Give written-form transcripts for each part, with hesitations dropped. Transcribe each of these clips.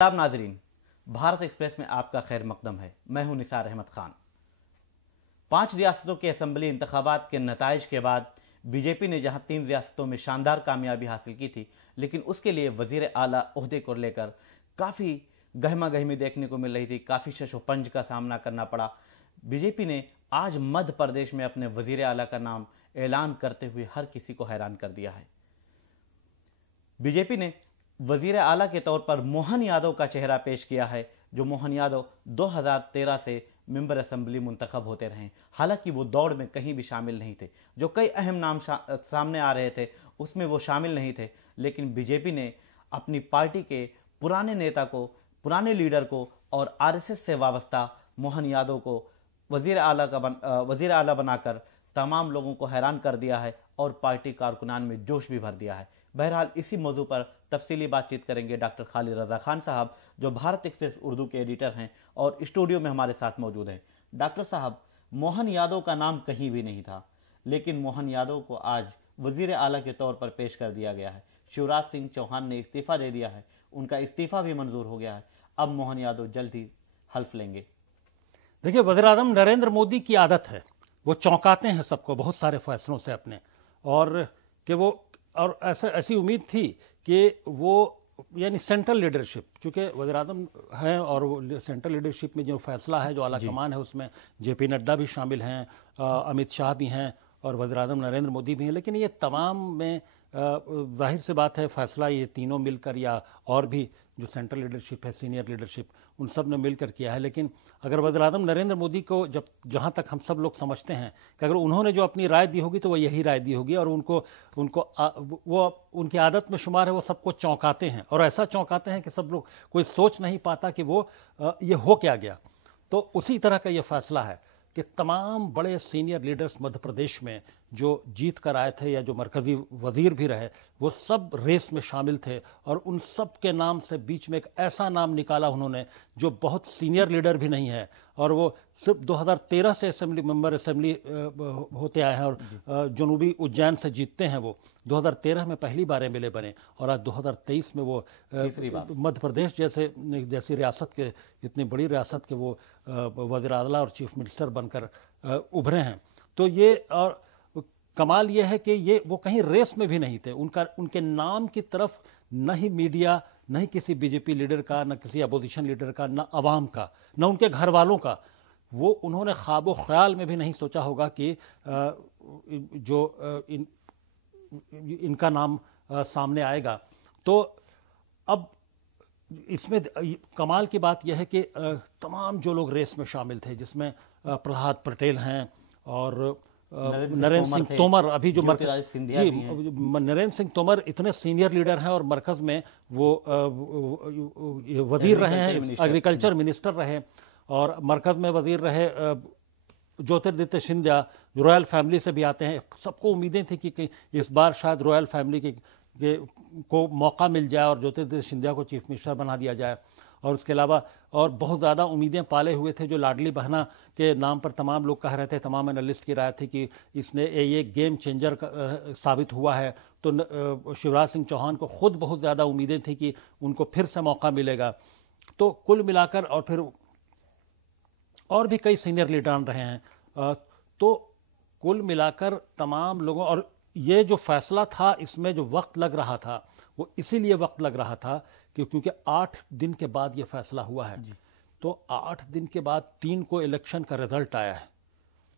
आदाब नाजरीन, भारत एक्सप्रेस में आपका खैर मकदम है। मैं हूं निसार अहमद खान। 5 रियासतों के असम्बली इंतखाबात के नताइज के बाद बीजेपी ने जहां 3 रियासतों में शानदार कामयाबी हासिल की थी, लेकिन उसके लिए वजीर आला ओहदे को लेकर काफ़ी गहमा गहमी देखने को मिल रही थी, काफ़ी शशोपंज का सामना करना पड़ा। बीजेपी ने आज मध्य प्रदेश में अपने वजीर आला का नाम ऐलान करते हुए हर किसी को हैरान कर दिया है। बीजेपी ने वजीर आला के तौर पर मोहन यादव का चेहरा पेश किया है, जो मोहन यादव 2013 से मेंबर असेंबली मुंतखब होते रहे। हालांकि वो दौड़ में कहीं भी शामिल नहीं थे। जो कई अहम नाम सामने आ रहे थे उसमें वो शामिल नहीं थे, लेकिन बीजेपी ने अपनी पार्टी के पुराने नेता को, पुराने लीडर को और आरएसएस से वाबस्ता मोहन यादव को वजीर आला बनाकर तमाम लोगों को हैरान कर दिया है और पार्टी कारकुनान में जोश भी भर दिया है। बहरहाल इसी मौजू पर तफसीली बातचीत करेंगे डॉक्टर खालिद रजा खान साहब, जो भारत एक्सप्रेस उर्दू के एडिटर हैं और स्टूडियो में हमारे साथ मौजूद हैं। डॉक्टर साहब, मोहन यादव का नाम कहीं भी नहीं था, लेकिन मोहन यादव को आज वजीर आला के तौर पर पेश कर दिया गया है। शिवराज सिंह चौहान ने इस्तीफा दे दिया है, उनका इस्तीफा भी मंजूर हो गया है। अब मोहन यादव जल्द ही हल्फ लेंगे। देखिए, वज़ीर-ए-आज़म नरेंद्र मोदी की आदत है, वो चौंकाते हैं सबको बहुत सारे फैसलों से अपने, और कि वो और ऐसी उम्मीद थी कि वो यानी सेंट्रल लीडरशिप, चूँकि वज़ीर-ए-आज़म हैं और वो सेंट्रल लीडरशिप में जो फैसला है, जो आला कमान है, उसमें जेपी नड्डा भी शामिल हैं, अमित शाह भी हैं और वज़ीर-ए-आज़म नरेंद्र मोदी भी हैं। लेकिन ये तमाम में जाहिर सी बात है फैसला ये तीनों मिलकर या और भी जो सेंट्रल लीडरशिप है, सीनियर लीडरशिप, उन सब ने मिलकर किया है। लेकिन अगर वज़ीर-ए-आज़म नरेंद्र मोदी को जहाँ तक हम सब लोग समझते हैं कि अगर उन्होंने जो अपनी राय दी होगी तो वो यही राय दी होगी, और वो उनकी आदत में शुमार है, वो सबको चौंकाते हैं और ऐसा चौंकाते हैं कि सब लोग कोई सोच नहीं पाता कि वो ये हो क्या गया। तो उसी तरह का ये फैसला है कि तमाम बड़े सीनियर लीडर्स मध्य प्रदेश में जो जीत कर आए थे या जो मरकज़ी वज़ीर भी रहे, वो सब रेस में शामिल थे, और उन सब के नाम से बीच में एक ऐसा नाम निकाला उन्होंने जो बहुत सीनियर लीडर भी नहीं है, और वो सिर्फ 2013 से मेंबर असेंबली होते आए हैं और जनूबी उज्जैन से जीतते हैं। वो 2013 में पहली बार एमएलए बने और आज 2023 में वो मध्य प्रदेश जैसी रियासत के, इतनी बड़ी रियासत के वो वज़ीर आला और चीफ मिनिस्टर बनकर उभरे हैं। तो ये और कमाल ये है कि ये वो कहीं रेस में भी नहीं थे। उनके नाम की तरफ न ही मीडिया, न ही किसी बीजेपी लीडर का, न किसी अपोजिशन लीडर का, न अवाम का, न उनके घर वालों का, वो उन्होंने ख्वाबो ख्याल में भी नहीं सोचा होगा कि इनका नाम सामने आएगा। तो अब इसमें कमाल की बात यह है कि तमाम जो लोग रेस में शामिल थे, जिसमें प्रहलाद पटेल हैं और नरेंद्र सिंह तोमर, अभी जो नरेंद्र सिंह तोमर इतने सीनियर लीडर हैं और मरकज में वो वजीर रहे हैं, एग्रीकल्चर मिनिस्टर रहे, और मरकज में वजीर रहे ज्योतिरादित्य सिंधिया, जो रॉयल फैमिली से भी आते हैं। सबको उम्मीदें थी कि इस बार शायद रॉयल फैमिली को मौका मिल जाए और ज्योतिरादित्य सिंधिया को चीफ मिनिस्टर बना दिया जाए। और उसके अलावा और बहुत ज़्यादा उम्मीदें पाले हुए थे, जो लाडली बहना के नाम पर तमाम लोग कह रहे थे, तमाम एनालिस्ट की राय थी कि इसने ये गेम चेंजर साबित हुआ है। तो शिवराज सिंह चौहान को खुद बहुत ज़्यादा उम्मीदें थी कि उनको फिर से मौका मिलेगा। तो कुल मिलाकर, और फिर और भी कई सीनियर लीडर रहे हैं, तो कुल मिलाकर तमाम लोगों, और ये जो फैसला था इसमें जो वक्त लग रहा था वो इसीलिए वक्त लग रहा था क्योंकि 8 दिन के बाद ये फैसला हुआ है। तो 8 दिन के बाद 3 को इलेक्शन का रिजल्ट आया है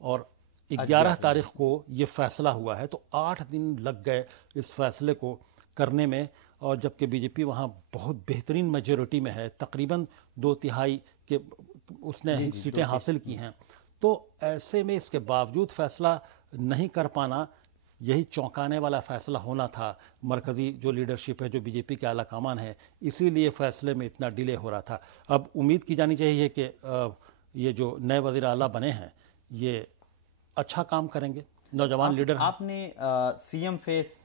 और 11 तारीख को ये फैसला हुआ है। तो 8 दिन लग गए इस फैसले को करने में, और जबकि बीजेपी वहाँ बहुत बेहतरीन मेजोरिटी में है, तकरीबन 2/3 के उसने सीटें हासिल की हैं। तो ऐसे में इसके बावजूद फैसला नहीं कर पाना, यही चौंकाने वाला फैसला होना था। मरकज़ी जो लीडरशिप है, जो बीजेपी के आला कमान है, इसीलिए फैसले में इतना डिले हो रहा था। अब उम्मीद की जानी चाहिए कि ये जो नए वज़ीर आला बने हैं ये अच्छा काम करेंगे, नौजवान लीडर हैं। आपने सीएम फेस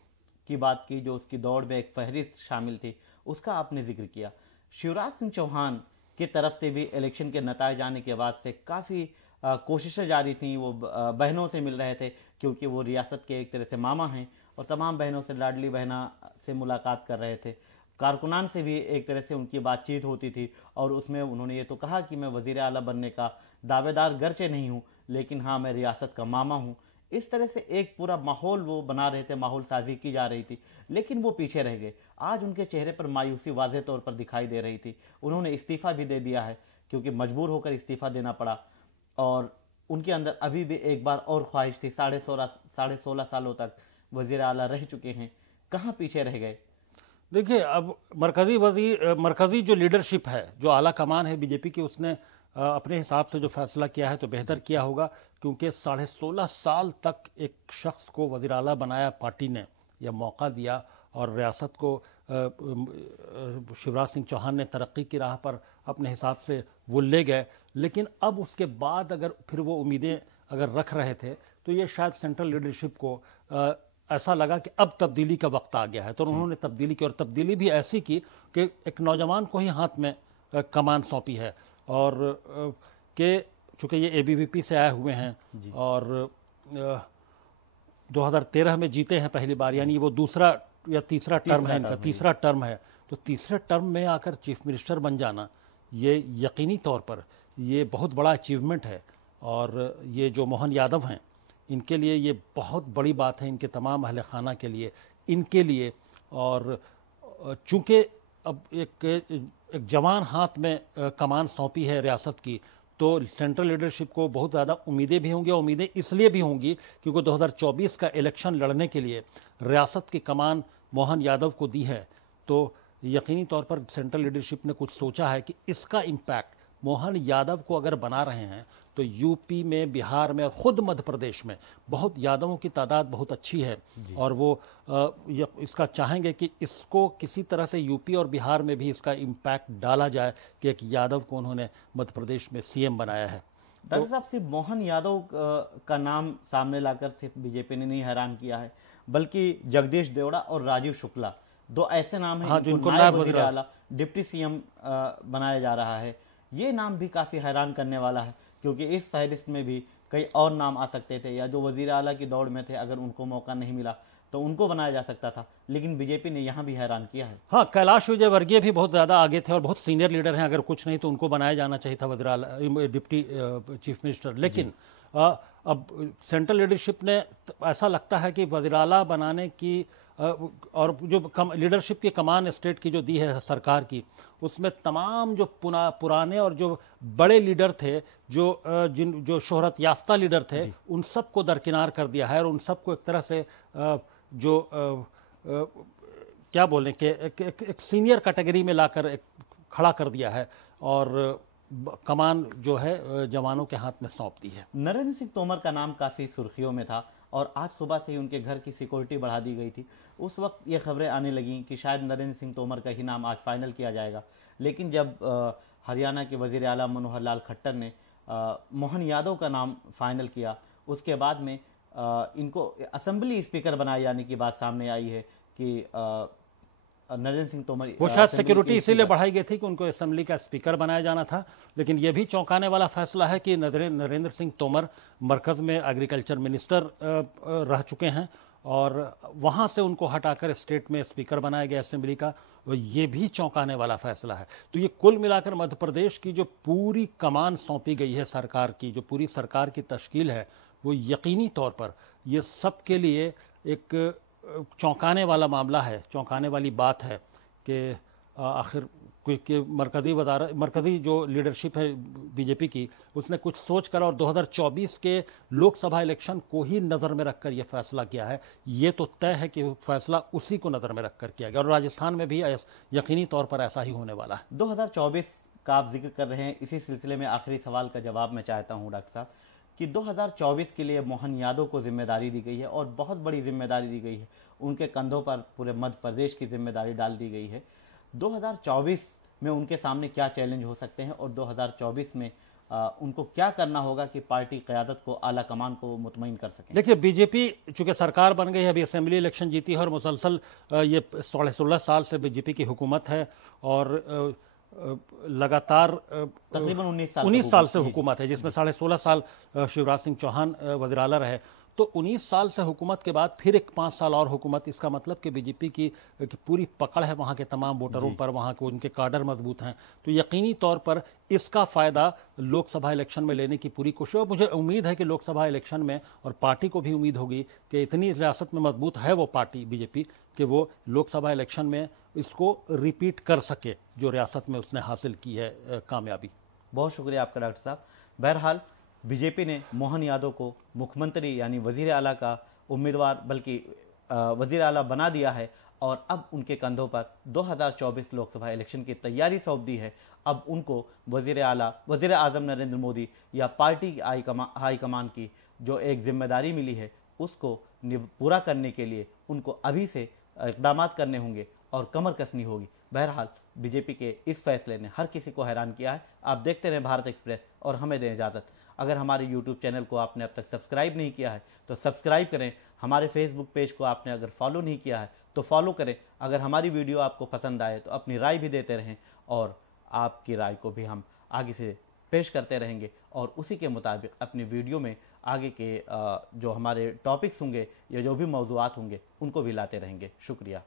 की बात की, जो उसकी दौड़ में एक फहरिस्त शामिल थी, उसका आपने जिक्र किया। शिवराज सिंह चौहान की तरफ से भी इलेक्शन के नताइज आने के बाद से काफ़ी कोशिशें जारी थी। वो बहनों से मिल रहे थे, क्योंकि वो रियासत के एक तरह से मामा हैं, और तमाम बहनों से, लाडली बहना से मुलाकात कर रहे थे। कारकुनान से भी एक तरह से उनकी बातचीत होती थी और उसमें उन्होंने ये तो कहा कि मैं वजीर आला बनने का दावेदार गरचे नहीं हूँ, लेकिन हाँ मैं रियासत का मामा हूँ। इस तरह से एक पूरा माहौल वो बना रहे थे, माहौल साजी की जा रही थी, लेकिन वो पीछे रह गए। आज उनके चेहरे पर मायूसी वाज़ेह तौर पर दिखाई दे रही थी। उन्होंने इस्तीफ़ा भी दे दिया है, क्योंकि मजबूर होकर इस्तीफ़ा देना पड़ा। और उनके अंदर अभी भी एक बार और ख्वाहिश थी। 16.5 सालों तक वजीर आला रह चुके हैं, कहाँ पीछे रह गए? देखिए, अब मरकजी जो लीडरशिप है, जो आला कमान है बीजेपी की, उसने अपने हिसाब से जो फैसला किया है तो बेहतर किया होगा, क्योंकि 16.5 साल तक एक शख्स को वज़ीर आला बनाया पार्टी ने, या मौका दिया, और रियासत को शिवराज सिंह चौहान ने तरक्की की राह पर अपने हिसाब से वो ले गए। लेकिन अब उसके बाद अगर फिर वो उम्मीदें अगर रख रहे थे तो ये शायद सेंट्रल लीडरशिप को ऐसा लगा कि अब तब्दीली का वक्त आ गया है, तो उन्होंने तब्दीली की, और तब्दीली भी ऐसी की कि एक नौजवान को ही हाथ में कमान सौंपी है। और कि चूँकि ये ABVP से आए हुए हैं और 2013 में जीते हैं पहली बार, यानी वो दूसरा या तीसरा टर्म है इनका, तीसरा टर्म है। तो तीसरे टर्म में आकर चीफ मिनिस्टर बन जाना, ये यकीनी तौर पर ये बहुत बड़ा अचीवमेंट है। और ये जो मोहन यादव हैं, इनके लिए ये बहुत बड़ी बात है, इनके तमाम अहले खाना के लिए, इनके लिए। और चूँकि अब एक जवान हाथ में कमान सौंपी है रियासत की, तो सेंट्रल लीडरशिप को बहुत ज़्यादा उम्मीदें भी होंगी, और उम्मीदें इसलिए भी होंगी क्योंकि 2024 का इलेक्शन लड़ने के लिए रियासत की कमान मोहन यादव को दी है। तो यकीनी तौर पर सेंट्रल लीडरशिप ने कुछ सोचा है कि इसका इम्पैक्ट मोहन यादव को अगर बना रहे हैं तो यूपी में, बिहार में और ख़ुद मध्य प्रदेश में बहुत यादवों की तादाद बहुत अच्छी है, और वो इसका चाहेंगे कि इसको किसी तरह से यूपी और बिहार में भी इसका इम्पैक्ट डाला जाए कि एक यादव को उन्होंने मध्य प्रदेश में CM बनाया है। डॉक्टर साहब, सिर्फ मोहन यादव का नाम सामने लाकर सिर्फ बीजेपी ने नहीं हैरान किया है, बल्कि जगदीश देवड़ा और राजीव शुक्ला, दो ऐसे नाम हैं जिनको नायब वज़ीर आला, डिप्टी CM बनाया जा रहा है। ये नाम भी काफ़ी हैरान करने वाला है, क्योंकि इस फहरिस्त में भी कई और नाम आ सकते थे, या जो वज़ीर आला की दौड़ में थे, अगर उनको मौका नहीं मिला तो उनको बनाया जा सकता था, लेकिन बीजेपी ने यहाँ भी हैरान किया है। हाँ, कैलाश विजयवर्गीय भी बहुत ज़्यादा आगे थे और बहुत सीनियर लीडर हैं, अगर कुछ नहीं तो उनको बनाया जाना चाहिए था वज़ीर आला, डिप्टी चीफ मिनिस्टर। लेकिन अब सेंट्रल लीडरशिप ने, ऐसा लगता है कि वज़ीर आला बनाने की और जो लीडरशिप की कमान स्टेट की जो दी है सरकार की, उसमें तमाम जो पुराने और जो बड़े लीडर थे, जो शोहरत याफ्ता लीडर थे, उन सबको दरकिनार कर दिया है, और उन सबको एक तरह से क्या बोलें कि एक सीनियर कैटेगरी में लाकर खड़ा कर दिया है, और कमान जो है जवानों के हाथ में सौंप दी है। नरेंद्र सिंह तोमर का नाम काफ़ी सुर्खियों में था, और आज सुबह से ही उनके घर की सिक्योरिटी बढ़ा दी गई थी। उस वक्त ये खबरें आने लगीं कि शायद नरेंद्र सिंह तोमर का ही नाम आज फाइनल किया जाएगा, लेकिन जब हरियाणा के वज़ीर आला मनोहर लाल खट्टर ने मोहन यादव का नाम फाइनल किया, उसके बाद में इनको असेंबली स्पीकर बनाए जाने की बात सामने आई है कि नरेंद्र सिंह तोमर, वो शायद सिक्योरिटी इसीलिए बढ़ाई गई थी कि उनको असेंबली का स्पीकर बनाया जाना था। लेकिन यह भी चौंकाने वाला फैसला है कि नरेंद्र सिंह तोमर मरकज में एग्रीकल्चर मिनिस्टर रह चुके हैं, और वहां से उनको हटाकर स्टेट में स्पीकर बनाया गया असेंबली का। ये भी चौंकाने वाला फैसला है। तो ये कुल मिलाकर मध्य प्रदेश की जो पूरी कमान सौंपी गई है सरकार की, जो पूरी सरकार की तश्कील है, वो यकीनी तौर पर ये सब के लिए एक चौंकाने वाला मामला है, चौंकाने वाली बात है कि आखिर कि मरकज़ी जो लीडरशिप है बीजेपी की, उसने कुछ सोच कर और 2024 के लोकसभा इलेक्शन को ही नज़र में रखकर यह फैसला किया है। ये तो तय है कि फैसला उसी को नज़र में रखकर किया गया, और राजस्थान में भी यकीनी तौर पर ऐसा ही होने वाला है। 2024 का आप जिक्र कर रहे हैं, इसी सिलसिले में आखिरी सवाल का जवाब मैं चाहता हूँ डॉक्टर साहब, कि 2024 के लिए मोहन यादव को जिम्मेदारी दी गई है, और बहुत बड़ी जिम्मेदारी दी गई है। उनके कंधों पर पूरे मध्य प्रदेश की जिम्मेदारी डाल दी गई है। 2024 में उनके सामने क्या चैलेंज हो सकते हैं, और 2024 में उनको क्या करना होगा कि पार्टी क़यादत को, आला कमान को मुतमईन कर सकें? देखिए, बीजेपी चूंकि सरकार बन गई है, अभी असेंबली इलेक्शन जीती है, और मुसलसल ये 16.5 साल से बीजेपी की हुकूमत है, और लगातार तकरीबन 19 साल से हुकूमत है, जिसमें 16.5 साल शिवराज सिंह चौहान वज़ीर आला रहे। तो 19 साल से हुकूमत के बाद फिर एक 5 साल और हुकूमत, इसका मतलब कि बीजेपी की पूरी पकड़ है वहाँ के तमाम वोटरों पर, वहाँ के उनके कार्डर मजबूत हैं, तो यकीनी तौर पर इसका फ़ायदा लोकसभा इलेक्शन में लेने की पूरी कोशिश। और मुझे उम्मीद है कि लोकसभा इलेक्शन में, और पार्टी को भी उम्मीद होगी कि इतनी रियासत में मजबूत है वो पार्टी बीजेपी कि वो लोकसभा इलेक्शन में इसको रिपीट कर सके जो रियासत में उसने हासिल की है कामयाबी। बहुत शुक्रिया आपका डॉक्टर साहब। बहरहाल बीजेपी ने मोहन यादव को मुख्यमंत्री यानी वजीर आला का उम्मीदवार, बल्कि वजीर आला बना दिया है और अब उनके कंधों पर 2024 लोकसभा इलेक्शन की तैयारी सौंप दी है। अब उनको वजीर आला, वजीर आजम नरेंद्र मोदी या पार्टी की हाईकमान की जो एक जिम्मेदारी मिली है उसको पूरा करने के लिए उनको अभी से इकदाम करने होंगे और कमर कसनी होगी। बहरहाल बीजेपी के इस फैसले ने हर किसी को हैरान किया है। आप देखते रहें भारत एक्सप्रेस और हमें दें इजाज़त। अगर हमारे यूट्यूब चैनल को आपने अब तक सब्सक्राइब नहीं किया है तो सब्सक्राइब करें। हमारे फेसबुक पेज को आपने अगर फॉलो नहीं किया है तो फॉलो करें। अगर हमारी वीडियो आपको पसंद आए तो अपनी राय भी देते रहें और आपकी राय को भी हम आगे से पेश करते रहेंगे और उसी के मुताबिक अपनी वीडियो में आगे के जो हमारे टॉपिक्स होंगे या जो भी मौज़ूआत होंगे उनको भी लाते रहेंगे। शुक्रिया।